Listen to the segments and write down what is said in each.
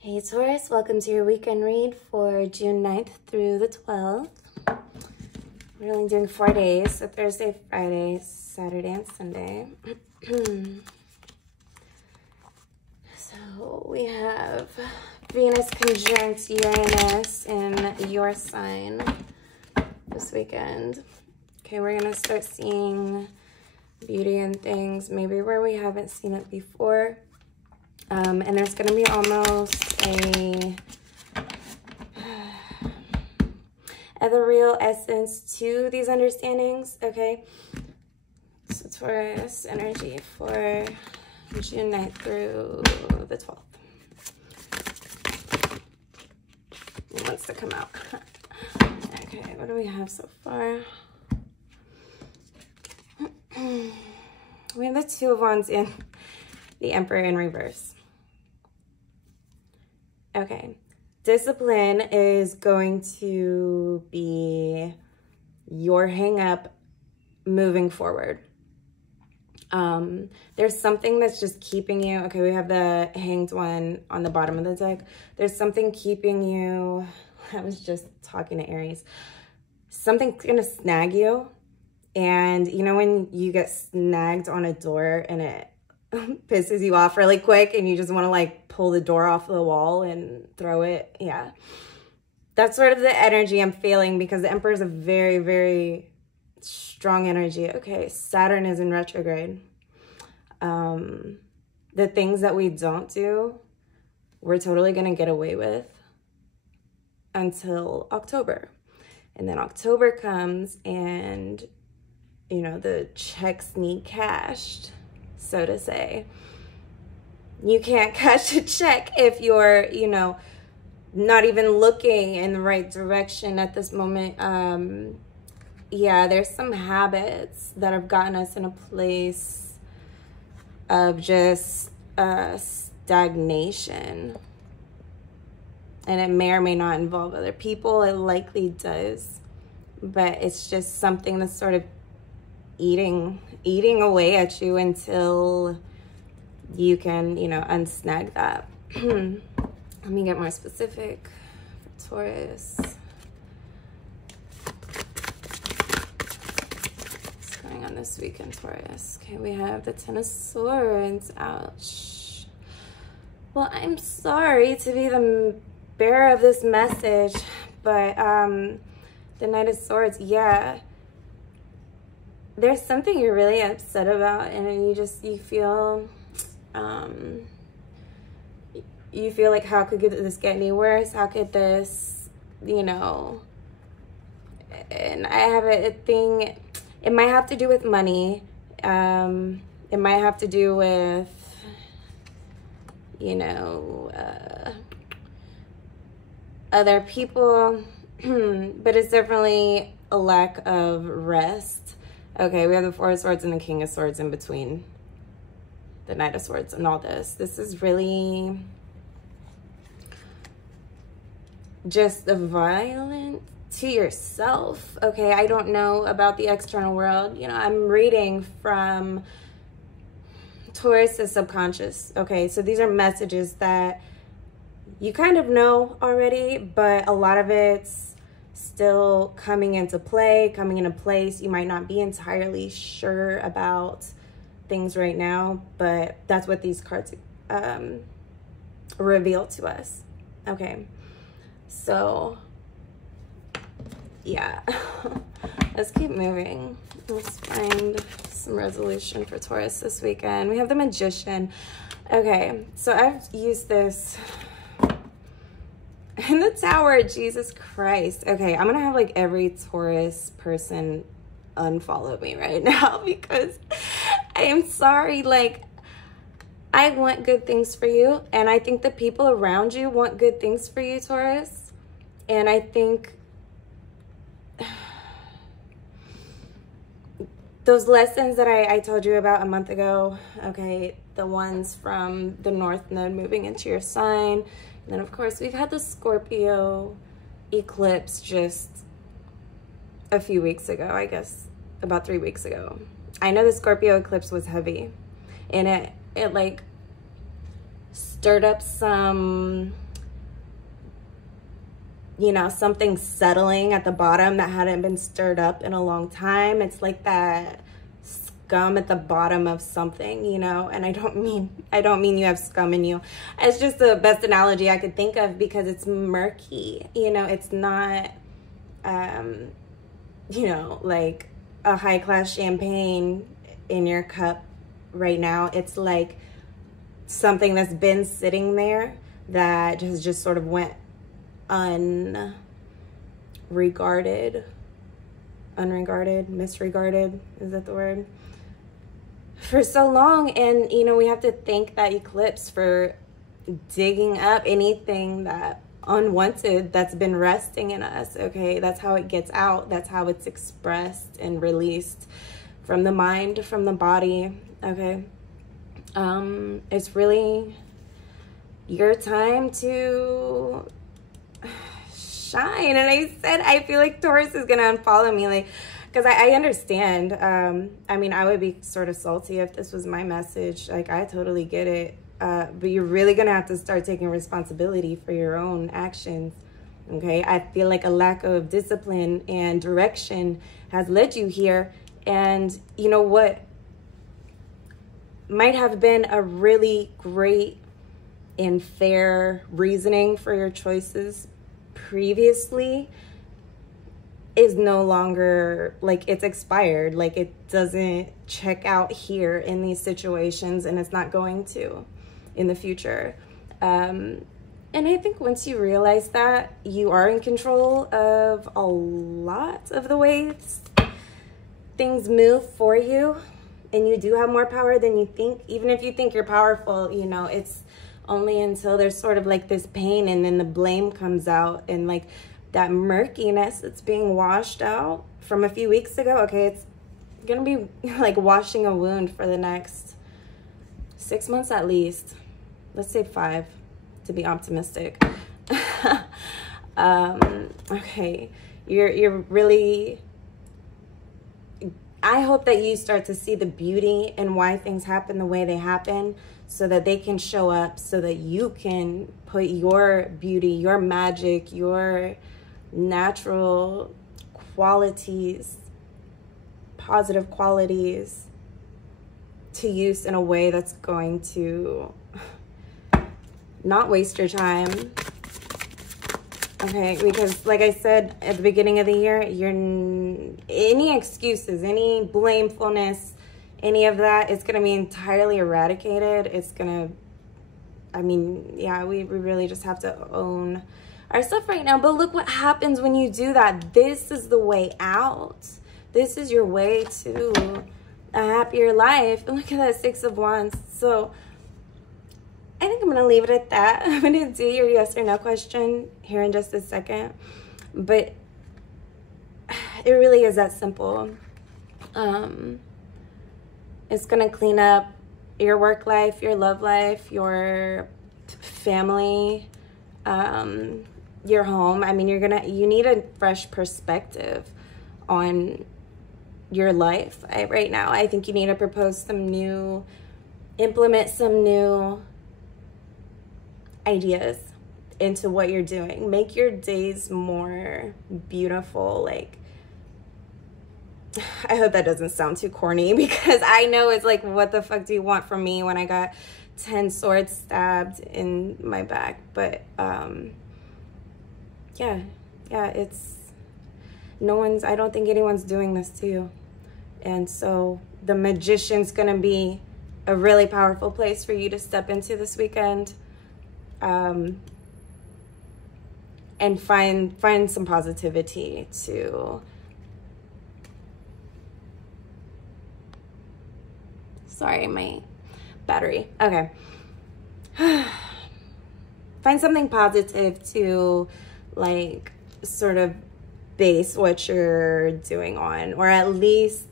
Hey Taurus, welcome to your weekend read for June 9th through the 12th. We're only doing 4 days, so Thursday, Friday, Saturday, and Sunday. So we have Venus conjunct Uranus in your sign this weekend. Okay, we're going to start seeing beauty in things, maybe where we haven't seen it before. And there's going to be almost the real essence to these understandings, okay? So Taurus energy for June 9th through the 12th. It wants to come out. Okay, what do we have so far? We have the Two of Wands in the Emperor in reverse. Okay, discipline is going to be your hang up moving forward. There's something that's just keeping you, okay, we have the Hanged One on the bottom of the deck. There's something keeping you, I was just talking to Aries, something's gonna snag you. And you know when you get snagged on a door and it pisses you off really quick and you just want to like pull the door off the wall and throw it? Yeah, that's sort of the energy I'm feeling because the Emperor is a very, very strong energy. Okay, Saturn is in retrograde. The things that we don't do, we're totally gonna get away with until October. And then October comes and, you know, the checks need cashed, so to say. You can't cash a check if you're, you know, not even looking in the right direction at this moment. Yeah, there's some habits that have gotten us in a place of just stagnation. And it may or may not involve other people. It likely does. But it's just something that's sort of eating away at you until you can, you know, unsnag that. Let me get more specific for Taurus. What's going on this weekend, Taurus? Okay, we have the Ten of Swords. Ouch. Well, I'm sorry to be the bearer of this message, but the Knight of Swords, yeah. There's something you're really upset about, and you feel like, how could this get any worse? How could this, you know? And I have a thing, it might have to do with money. It might have to do with, you know, other people, but it's definitely a lack of rest. Okay, we have the Four of Swords and the King of Swords in between the Knight of Swords and all this. This is really just the violent to yourself. Okay, I don't know about the external world. You know, I'm reading from Taurus's subconscious. Okay, so these are messages that you kind of know already, but a lot of it's still coming into play, coming into place. You might not be entirely sure about things right now, but that's what these cards reveal to us. Okay, so yeah, let's keep moving. Let's find some resolution for Taurus this weekend. We have the Magician. Okay, so I've used this in the Tower, Jesus Christ. Okay, I'm gonna have like every Taurus person unfollow me right now because I am sorry. Like, I want good things for you, and I think the people around you want good things for you, Taurus. And I think those lessons that I told you about a month ago, okay, the ones from the North Node moving into your sign. And then, of course, we've had the Scorpio eclipse just a few weeks ago, I guess, about 3 weeks ago. I know the Scorpio eclipse was heavy, and it like stirred up some you know, something settling at the bottom that hadn't been stirred up in a long time. It's like that scum at the bottom of something, you know, and I don't mean you have scum in you. It's just the best analogy I could think of, because it's murky, you know. It's not, you know, like a high-class champagne in your cup right now. It's like something that's been sitting there that just sort of went unregarded, misregarded, is that the word? For so long. And, you know, we have to thank that eclipse for digging up anything that unwanted that's been resting in us, okay? That's how it gets out. That's how it's expressed and released from the mind, from the body, okay? It's really your time to shine. And I said, I feel like Taurus is gonna unfollow me, like, because I understand. I mean, I would be sort of salty if this was my message. Like, I totally get it. But you're really gonna have to start taking responsibility for your own actions, okay? I feel like a lack of discipline and direction has led you here. And you know what might have been a really great and fair reasoning for your choices previously is no longer, like, it's expired. Like, it doesn't check out here in these situations, and it's not going to in the future. And I think once you realize that, you are in control of a lot of the ways things move for you, and you do have more power than you think. Even if you think you're powerful, you know, it's only until there's sort of like this pain, and then the blame comes out, and like that murkiness that's being washed out from a few weeks ago. Okay, it's gonna be like washing a wound for the next 6 months at least. Let's say 5 to be optimistic. Okay, you're really, I hope that you start to see the beauty in why things happen the way they happen, so that they can show up, so that you can put your beauty, your magic, your natural qualities, positive qualities to use in a way that's going to not waste your time. Okay, because like I said at the beginning of the year, any excuses, any blamefulness, any of that, it's going to be entirely eradicated. It's going to, I mean, yeah, we really just have to own our stuff right now. But look what happens when you do that. This is the way out. This is your way to a happier life. And look at that 6 of Wands. So I think I'm going to leave it at that. I'm going to do your yes or no question here in just a second. But it really is that simple. It's going to clean up your work life, your love life, your family, your home. I mean, you need a fresh perspective on your life right now. I think you need to implement some new ideas into what you're doing. Make your days more beautiful. Like, I hope that doesn't sound too corny, because I know it's like, what the fuck do you want from me when I got 10 swords stabbed in my back? But yeah, it's I don't think anyone's doing this to you. And so the Magician's gonna be a really powerful place for you to step into this weekend. And find some positivity to, sorry, my battery. Okay. Find something positive to, like, sort of base what you're doing on, or at least,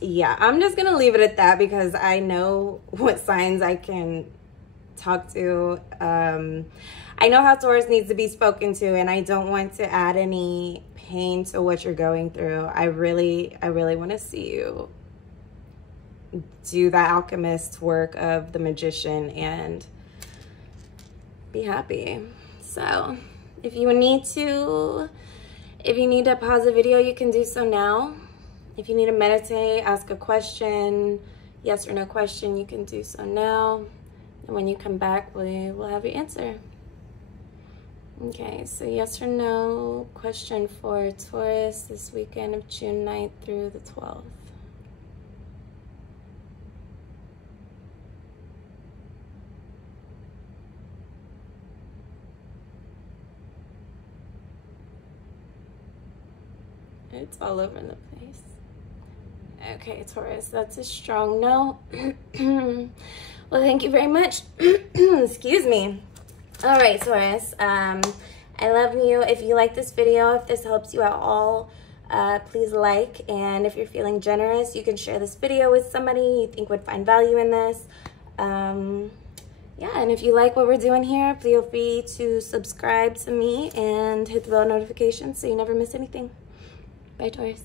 yeah, I'm just gonna leave it at that, because I know what signs I can talk to. I know how Taurus needs to be spoken to, and I don't want to add any pain to what you're going through. I really want to see you do that alchemist work of the Magician and be happy. So if you need to pause the video, you can do so now. If you need to meditate, ask a question, yes or no question, you can do so now. And when you come back, we will have your answer. Okay, so yes or no question for Taurus this weekend of June 9th through the 12th. It's all over the place. Okay, Taurus, that's a strong no. Well, thank you very much. Excuse me. All right, Taurus. I love you. If you like this video, if this helps you at all, please like. And if you're feeling generous, you can share this video with somebody you think would find value in this. Yeah, and if you like what we're doing here, feel free to subscribe to me and hit the bell notification so you never miss anything. Bye, Taurus.